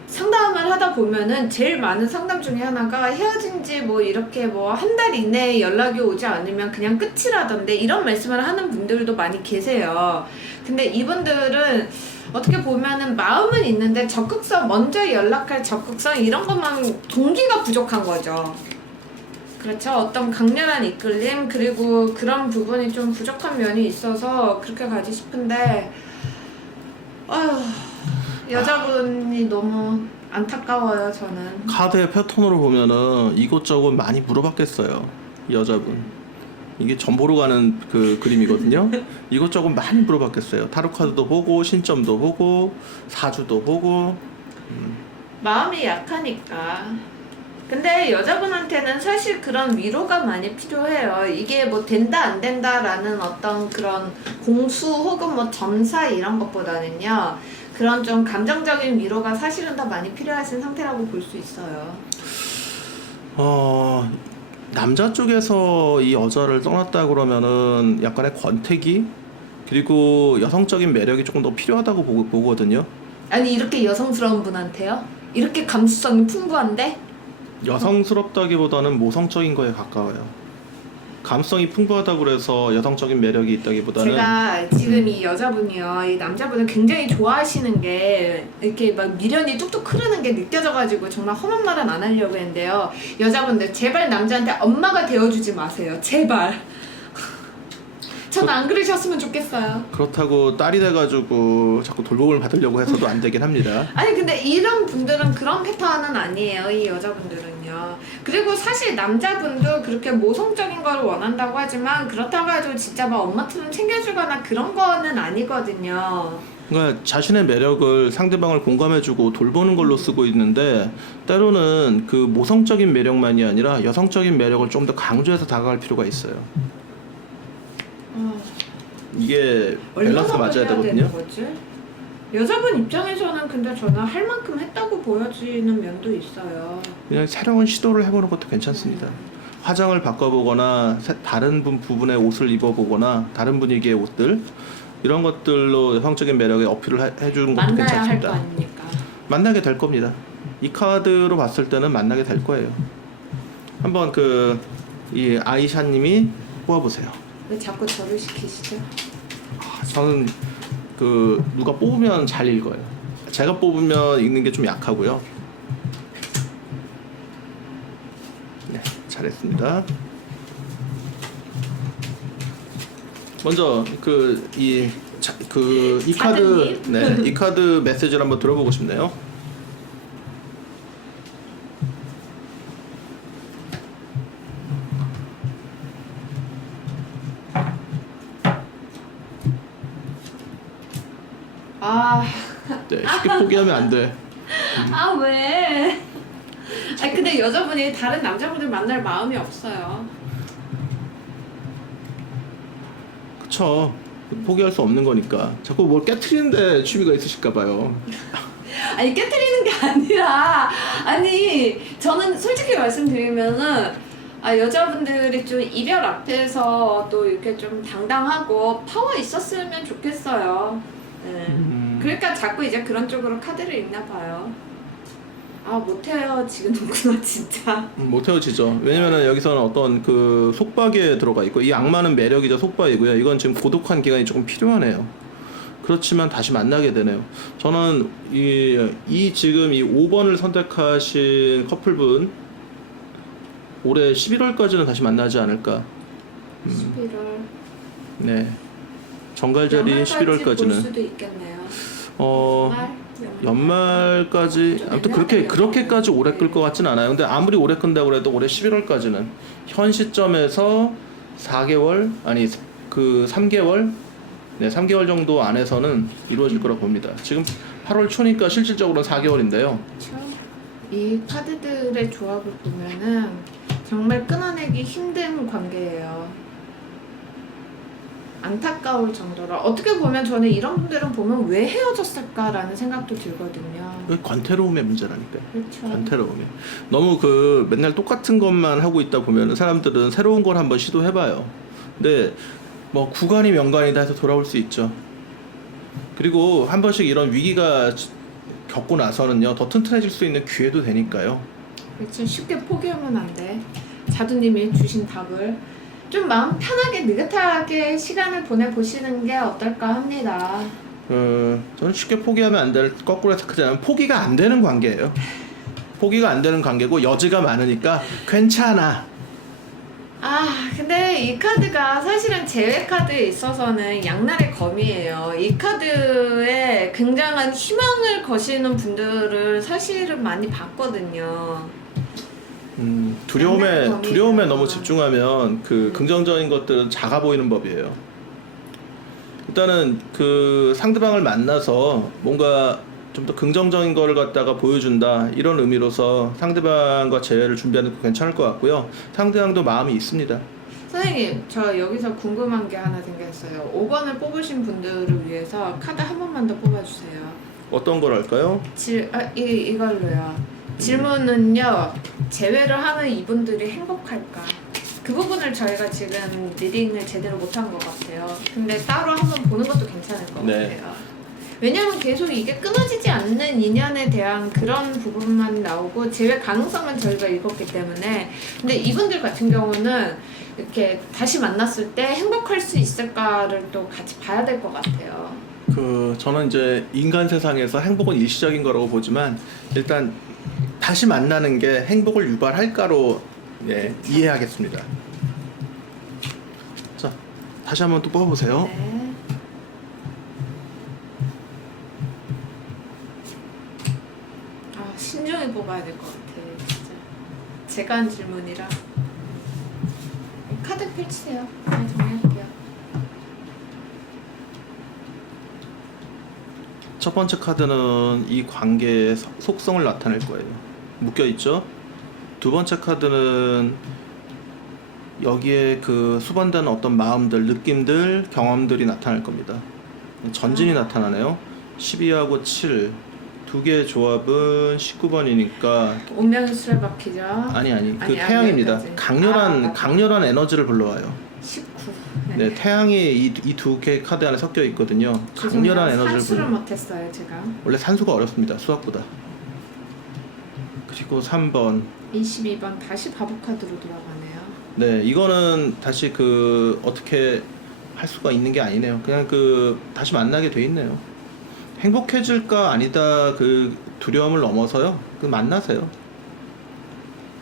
상담을 하다 보면은 제일 많은 상담 중에 하나가 헤어진 지 이렇게 한 달 이내에 연락이 오지 않으면 그냥 끝이라던데 이런 말씀을 하는 분들도 많이 계세요. 근데 이분들은 어떻게 보면은 마음은 있는데 먼저 연락할 적극성 이런 것만 동기가 부족한 거죠. 그렇죠. 어떤 강렬한 이끌림 그리고 그런 부분이 좀 부족한 면이 있어서 그렇게 가지 싶은데 여자분이 너무 안타까워요. 저는 카드의 패턴으로 보면은 이것저것 많이 물어봤겠어요. 여자분 이게 전보로 가는 그림이거든요. 이것저것 많이 물어봤겠어요. 타로 카드도 보고 신점도 보고 사주도 보고 마음이 약하니까. 근데 여자분한테는 사실 그런 위로가 많이 필요해요. 이게 뭐 된다 안 된다라는 어떤 그런 공수 혹은 뭐 점사 이런 것보다는요. 그런 좀 감정적인 위로가 사실은 더 많이 필요하신 상태라고 볼 수 있어요. 남자 쪽에서 이 여자를 떠났다 그러면은 약간의 권태기 그리고 여성적인 매력이 조금 더 필요하다고 보거든요. 아니 이렇게 여성스러운 분한테요? 이렇게 감수성이 풍부한데? 여성스럽다기보다는 모성적인 거에 가까워요. 감성이 풍부하다고 그래서 여성적인 매력이 있다기보다는 제가 지금 이 여자분이요, 이 남자분을 굉장히 좋아하시는 게 이렇게 막 미련이 뚝뚝 흐르는 게 느껴져가지고 정말 험한 말은 안 하려고 했는데요. 여자분들 제발 남자한테 엄마가 되어주지 마세요. 제발. 전 안 그러셨으면 좋겠어요. 그렇다고 딸이 돼가지고 자꾸 돌봄을 받으려고 해서도 안 되긴 합니다. 아니 근데 이런 분들은 그런 패턴은 아니에요. 이 여자분들은요. 그리고 사실 남자분도 그렇게 모성적인 걸 원한다고 하지만 그렇다고 해도 진짜 막 엄마처럼 챙겨주거나 그런 거는 아니거든요. 그러니까 자신의 매력을 상대방을 공감해주고 돌보는 걸로 쓰고 있는데 때로는 그 모성적인 매력만이 아니라 여성적인 매력을 좀 더 강조해서 다가갈 필요가 있어요. 이게 밸런스가 맞아야 되거든요. 거지? 여자분 입장에서는 근데 저는 할 만큼 했다고 보여지는 면도 있어요. 그냥 새로운 시도를 해보는 것도 괜찮습니다. 화장을 바꿔보거나 다른 부분의 옷을 입어보거나 다른 분위기의 옷들 이런 것들로 여성적인 매력에 어필을 해주는 것도 만나야 할 거 괜찮습니다. 아닙니까? 만나게 될 겁니다. 이 카드로 봤을 때는 만나게 될 거예요. 한번 이 아이샤님이 뽑아보세요. 왜 자꾸 저를 시키시죠? 저는 누가 뽑으면 잘 읽어요. 제가 뽑으면 읽는 게 좀 약하고요. 네, 잘했습니다. 먼저 이 카드, 네, 이 카드 메시지를 한번 들어보고 싶네요. 네, 쉽게 포기하면 안 돼. 아 왜? 아니 근데 여자분이 다른 남자분들 만날 마음이 없어요. 그쵸. 포기할 수 없는 거니까. 자꾸 뭘 깨트리는데 취미가 있으실까 봐요. 아니 깨트리는 게 아니라 아니 저는 솔직히 말씀드리면은 여자분들이 좀 이별 앞에서 또 이렇게 좀 당당하고 파워 있었으면 좋겠어요. 네. 그러니까 자꾸 이제 그런 쪽으로 카드를 읽나 봐요. 못해요 지금구나 진짜. 못 헤어지죠. 왜냐면은 여기서는 어떤 속박에 들어가 있고 이 악마는 매력이자 속박이고요. 이건 지금 고독한 기간이 조금 필요하네요. 그렇지만 다시 만나게 되네요. 저는 지금 이 5번을 선택하신 커플분 올해 11월까지는 다시 만나지 않을까. 11월. 네. 정갈자리인 11월까지는. 볼 수도 있겠네요. 연말까지 아무튼 그렇게까지 오래 끌 것 같진 않아요. 근데 아무리 오래 끈다고 해도 올해 11월까지는 현 시점에서 4개월 아니 3개월 3개월 정도 안에서는 이루어질 거라고 봅니다. 지금 8월 초니까 실질적으로는 4개월인데요. 그렇죠. 이 카드들의 조합을 보면은 정말 끊어내기 힘든 관계예요. 안타까울 정도로 어떻게 보면 저는 이런 분들은 보면 왜 헤어졌을까라는 생각도 들거든요. 권태로움의 문제라니까요. 그렇죠. 권태로움이 너무 맨날 똑같은 것만 하고 있다 보면 사람들은 새로운 걸 한번 시도해봐요. 근데 뭐 구간이 명간이다 해서 돌아올 수 있죠. 그리고 한 번씩 이런 위기가 겪고 나서는요 더 튼튼해질 수 있는 기회도 되니까요. 그렇죠. 쉽게 포기하면 안 돼. 자두님이 주신 답을 좀 마음 편하게 느긋하게 시간을 보내보시는 게 어떨까 합니다. 저는 쉽게 포기하면 안 될, 거꾸로 해석하자면 포기가 안 되는 관계예요. 포기가 안 되는 관계고 여지가 많으니까 괜찮아. 근데 이 카드가 사실은 제외 카드에 있어서는 양날의 검이에요. 이 카드에 굉장한 희망을 거시는 분들을 사실은 많이 봤거든요. 두려움에 너무 집중하면 긍정적인 것들은 작아 보이는 법이에요. 일단은 상대방을 만나서 뭔가 좀 더 긍정적인 거를 갖다가 보여준다 이런 의미로서 상대방과 재회를 준비하는 것도 괜찮을 것 같고요. 상대방도 마음이 있습니다. 선생님, 저 여기서 궁금한 게 하나 생겼어요. 5번을 뽑으신 분들을 위해서 카드 한 번만 더 뽑아주세요. 어떤 걸 할까요? 이걸로요. 질문은요. 재회를 하는 이분들이 행복할까? 그 부분을 저희가 지금 리딩을 제대로 못한 것 같아요. 근데 따로 한번 보는 것도 괜찮을 것 네. 같아요. 왜냐면 계속 이게 끊어지지 않는 인연에 대한 그런 부분만 나오고 재회 가능성만 저희가 읽었기 때문에. 근데 이분들 같은 경우는 이렇게 다시 만났을 때 행복할 수 있을까를 또 같이 봐야 될 것 같아요. 저는 이제 인간 세상에서 행복은 일시적인 거라고 보지만 일단 다시 만나는 게 행복을 유발할까로 이해하겠습니다. 자, 다시 한번 또 뽑아보세요. 네. 신중히 뽑아야 될 것 같아요, 진짜. 제가 한 질문이라. 카드 펼치세요. 네, 정리할게요. 첫 번째 카드는 이 관계의 속성을 나타낼 거예요. 묶여있죠? 두 번째 카드는 여기에 그 수반되는 어떤 마음들, 느낌들, 경험들이 나타날 겁니다. 전진이 나타나네요. 12하고 7 두 개의 조합은 19번이니까 운명의 수레바퀴죠. 아니 그 아니, 태양입니다. 여기까지. 강렬한 맞다. 강렬한 에너지를 불러와요. 19. 네, 태양이 이 두 개 카드 안에 섞여 있거든요. 강렬한 에너지를 산수를 불러. 못했어요, 제가. 원래 산수가 어렵습니다. 수학보다. 그리고 3번. 22번 다시 바보 카드로 돌아가네요. 네, 이거는 다시 어떻게 할 수가 있는 게 아니네요. 그냥 다시 만나게 돼 있네요. 행복해질까 아니다 두려움을 넘어서요. 만나세요.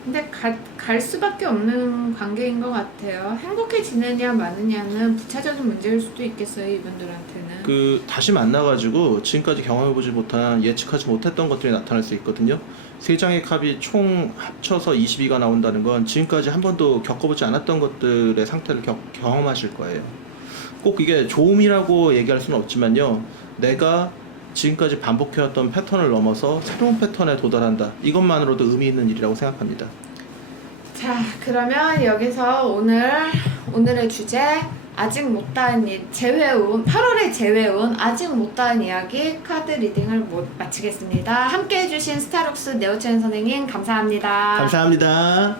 근데 갈 수밖에 없는 관계인 것 같아요. 행복해지느냐 마느냐는 부차적인 문제일 수도 있겠어요, 이분들한테는. 다시 만나가지고 지금까지 경험해보지 못한 예측하지 못했던 것들이 나타날 수 있거든요. 세 장의 컵이 총 합쳐서 22가 나온다는 건 지금까지 한 번도 겪어보지 않았던 것들의 상태를 경험하실 거예요. 꼭 이게 좋음이라고 얘기할 수는 없지만요. 내가 지금까지 반복해왔던 패턴을 넘어서 새로운 패턴에 도달한다. 이것만으로도 의미 있는 일이라고 생각합니다. 자, 그러면 여기서 오늘의 주제 아직 못다한 재회운 8월의 재회운 아직 못다한 이야기 카드 리딩을 마치겠습니다. 함께 해주신 스타룩스 네오첸 선생님 감사합니다. 감사합니다.